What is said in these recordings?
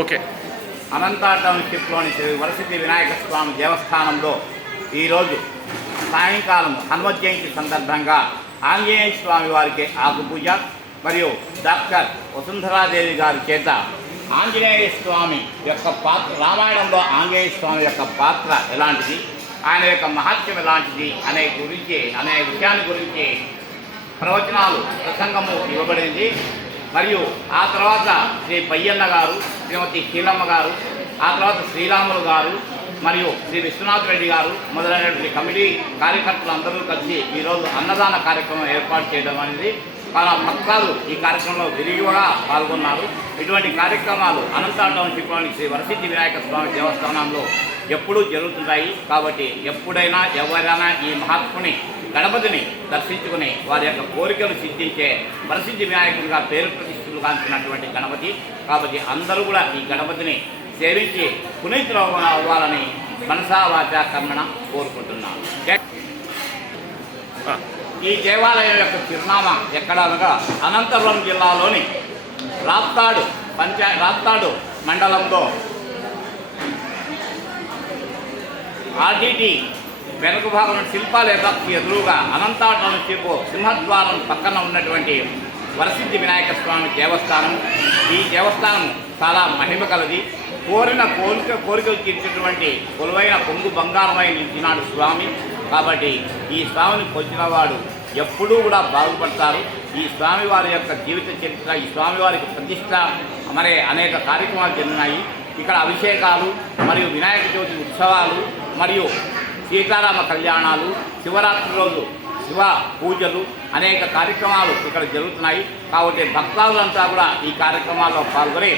Okay. అనంత టౌన్షిప్లోని శ్రీ వరసిద్ధి వినాయక స్వామి దేవస్థానంలో ఈరోజు సాయంకాలం హనుమత్ జయంతి సందర్భంగా ఆంజనేయ స్వామి వారికి ఆకుపూజ మరియు డాక్టర్ వసుంధరాదేవి గారి చేత ఆంజనేయ స్వామి యొక్క పాత్ర, రామాయణంలో ఆంజనేయ స్వామి యొక్క పాత్ర ఎలాంటిది, ఆయన యొక్క మహత్యం ఎలాంటిది అనే విషయాన్ని గురించి ప్రవచనాలు ప్రసంగము ఇవ్వబడింది. మరియు ఆ తర్వాత శ్రీ పయ్యన్న గారు, శ్రీమతి శీలమ్మ గారు, ఆ తర్వాత శ్రీరాములు గారు మరియు శ్రీ విశ్వనాథ్ రెడ్డి గారు మొదలైనటువంటి కమిటీ కార్యకర్తలు అందరూ కలిసి ఈరోజు అన్నదాన కార్యక్రమం ఏర్పాటు చేయడం అనేది చాలా భక్తులు ఈ కార్యక్రమంలో విరివిగా పాల్గొన్నారు. ఇటువంటి కార్యక్రమాలు అనంత టౌన్షిప్లోని శ్రీ వరసిద్ధి వినాయక స్వామి దేవస్థానంలో ఎప్పుడూ జరుగుతుంటాయి. కాబట్టి ఎప్పుడైనా ఎవరైనా ఈ మహాత్ముని గణపతిని దర్శించుకుని వారి యొక్క కోరికలు సిద్ధించే వరసిద్ధి వినాయకుడిగా పేరు ప్రతిష్ఠలు కాంచినటువంటి గణపతి. కాబట్టి అందరూ కూడా ఈ గణపతిని సేవించి పునీతులు అవ్వాలని మనసా వాచా కర్మణ కోరుకుంటున్నాను. ఈ దేవాలయం యొక్క చిరునామా ఎక్కడ అనగా అనంతపురం జిల్లాలోని రాప్తాడు మండలంలో ఆర్డిటి వెనుక భాగం శిల్పాలేదాకి ఎదురుగా అనంత టౌన్షిప్ సింహద్వారం పక్కన ఉన్నటువంటి వరసిద్ధి వినాయక స్వామి దేవస్థానం. ఈ దేవస్థానం చాలా మహిమ కలది. కోరిన కోరికలు తీర్చేటువంటి కొలువైన పొంగు బంగారమై నిలిచినాడు స్వామి. కాబట్టి ఈ స్వామిని పొందినవాడు ఎప్పుడూ కూడా బాగుపడతారు. ఈ స్వామివారి యొక్క జీవిత చరిత్ర, ఈ స్వామివారికి ప్రతిష్ట మరి అనేక కార్యక్రమాలు జరిగినాయి. ఇక్కడ అభిషేకాలు మరియు వినాయక చవితి ఉత్సవాలు మరియు సీతారామ కళ్యాణాలు, శివరాత్రి రోజు శివ పూజలు, అనేక కార్యక్రమాలు ఇక్కడ జరుగుతున్నాయి. కాబట్టి భక్తులంతా కూడా ఈ కార్యక్రమాల్లో పాల్గొని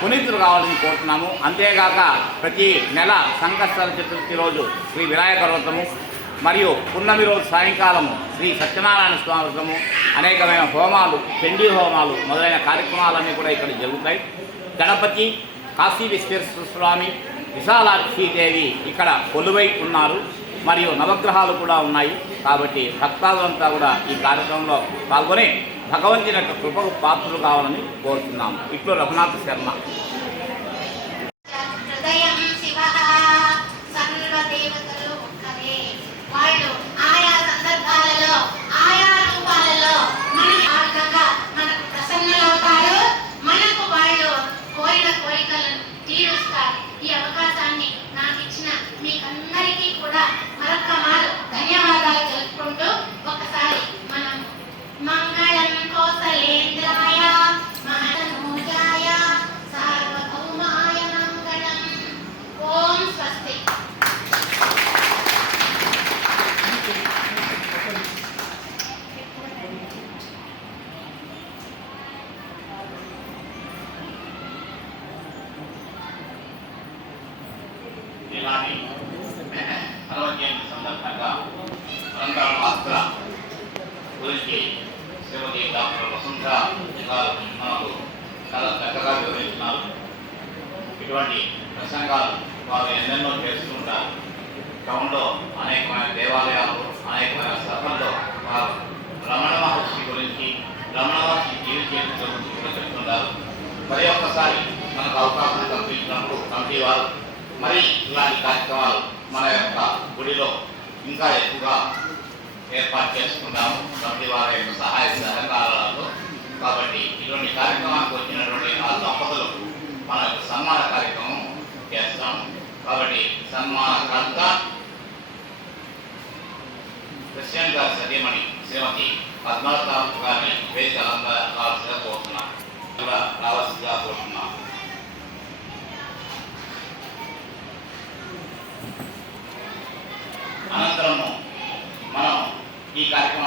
పునీతులు కావాలని కోరుతున్నాము. అంతేగాక ప్రతి నెల సంకష్ట చతుర్థి రోజు శ్రీ వినాయక వ్రతము మరియు పున్నమి రోజు సాయంకాలము శ్రీ సత్యనారాయణ స్వామి వ్రతము, అనేకమైన హోమాలు, చండీ హోమాలు మొదలైన కార్యక్రమాలన్నీ కూడా ఇక్కడ జరుగుతాయి. గణపతి, కాశీ విశ్వేశ్వర స్వామి, విశాలాక్షీదేవి ఇక్కడ కొలువై ఉన్నారు. మరియు నవగ్రహాలు కూడా ఉన్నాయి. కాబట్టి భక్తాదులంతా కూడా ఈ కార్యక్రమంలో పాల్గొని భగవంతుని యొక్క కృపకు పాత్రలు కావాలని కోరుతున్నాము. ఇట్లు రఘునాథ్ శర్మ. ఈ అవకాశాన్ని నాకు ఇచ్చిన మీకందరికీ కూడా మరొక మారు ధన్యవాదాలు తెలుపుకుంటూ ఒకసారి మనం మంగళం కోసలేంద్రాయ మహనూజాయ సార్వభౌమాయ మంగళం. ఓం స్వస్తి. ఇలాంటి హనుమత్ సందర్భంగా అనంతరం ఆస్త్ర గురించి శ్రీమతి డాక్టర్ వసుంధర గారు మనకు చాలా చక్కగా వివరించినారు. ఇటువంటి ప్రసంగాలు వారు ఎన్నెన్నో చేస్తుంటారు. టౌన్లో అనేకమైన దేవాలయాలు, అనేకమైన సభల్లో వారు రమణ మహర్షి గురించి, రమణ మహర్షి జీవిత చరిత్ర గురించి కూడా చెప్తుంటారు. మరి ఒక్కసారి మనకు అవకాశం కల్పించినప్పుడు కమిటీ వారు మరి ఇలాంటి కార్యక్రమాలు మన యొక్క గుడిలో ఇంకా ఎక్కువగా ఏర్పాటు చేసుకుంటాము కమిటీ వారి యొక్క సహాయ సహకారాలతో. కాబట్టి ఇటువంటి కార్యక్రమానికి వచ్చినటువంటి ఆ దంపతులకు మన యొక్క సన్మాన కార్యక్రమం చేస్తాము. కాబట్టి సన్మానకర్త క్రిస్టియన్ గారి సతీమణి శ్రీమతి పద్మలత గారిని వేదిక రావాల్సిగా కోరుతున్నాం, రావాల్సిగా కోరుతున్నాం. అనంతరము మనం ఈ కార్యక్రమం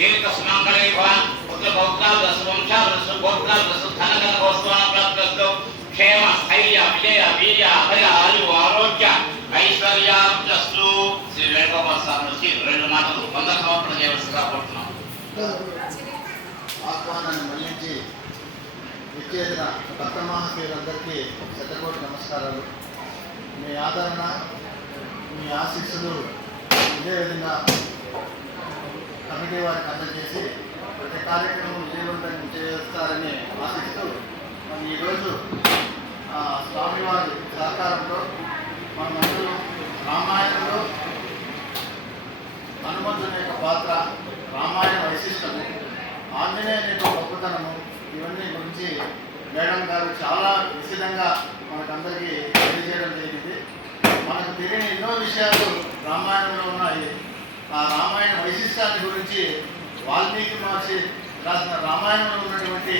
దీర్ఘ సుమంగళై భవ పుత్ర పౌత్రాలు దశ వంశాలు దశ గోత్రాలు దశ ధనగణ గోస్వామ ప్రాప్తస్తు క్షేమ స్థైర్య విజయ వీర్య అభయ ఆయు ఆరోగ్య ఐశ్వర్యాస్తు. శ్రీ వేణుగోపాల స్వామి వచ్చి 2 మాటలు 100 సమర్పణ చేయవలసిగా కోరుతున్నాం. ఆహ్వానాన్ని మన్నించి విచ్చేసిన భక్త మహాశయులందరికీ శతకోటి నమస్కారాలు. మీ ఆదరణ, మీ ఆశీస్సులు ఇదే విధంగా కమిటీ వారికి అందజేసి ప్రతి కార్యక్రమం విజయవంతం చేస్తారని ఆశిస్తూ మరి ఈరోజు స్వామివారి సహకారంతో మనమందరూ రామాయణంలో హనుమంతుని యొక్క పాత్ర, రామాయణ వైశిష్టము, ఆంజనేయుని యొక్క గొప్పతనము, ఇవన్నీ గురించి మేడం గారు చాలా విశదంగా మనకందరికీ తెలియజేయడం జరిగింది. మనకు తెలియని ఎన్నో విషయాలు రామాయణంలో ఉన్నాయి. ఆ రామాయణ వైశిష్టాన్ని గురించి వాల్మీకి మహర్షి రాసిన రామాయణంలో ఉన్నటువంటి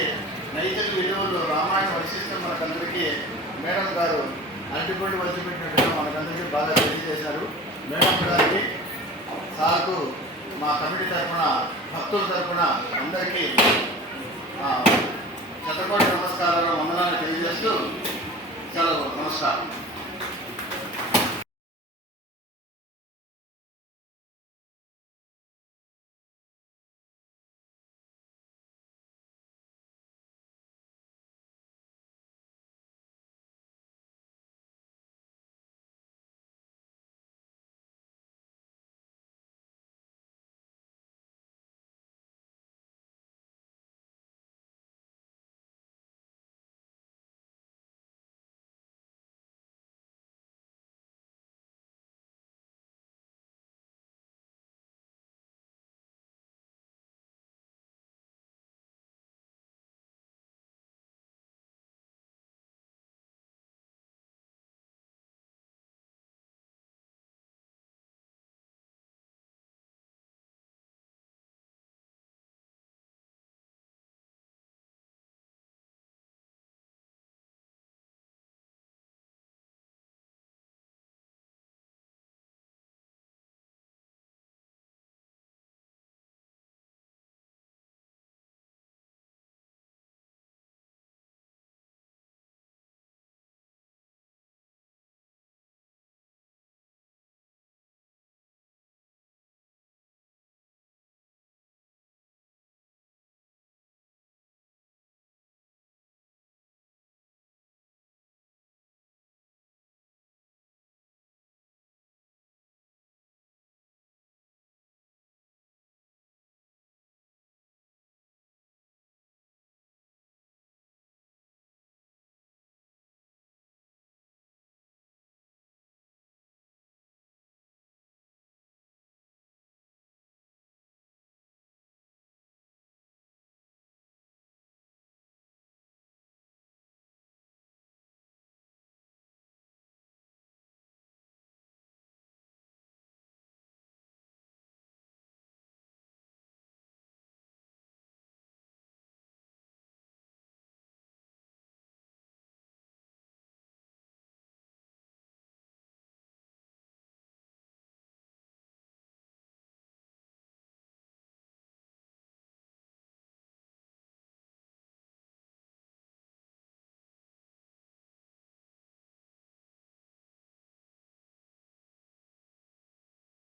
నైతిక విలువలు, రామాయణ వైశిష్టం మనకందరికీ మేడం గారు అరటిపండు వచ్చిపెట్టినట్టుగా మనకందరికీ బాగా తెలియజేశారు. మేడం గారికి, సార్కు, మా కమిటీ తరఫున, భక్తుల తరఫున అందరికీ శతకోటి నమస్కారాలు, వందనాలు తెలియజేస్తూ సెలవు. నమస్కారం.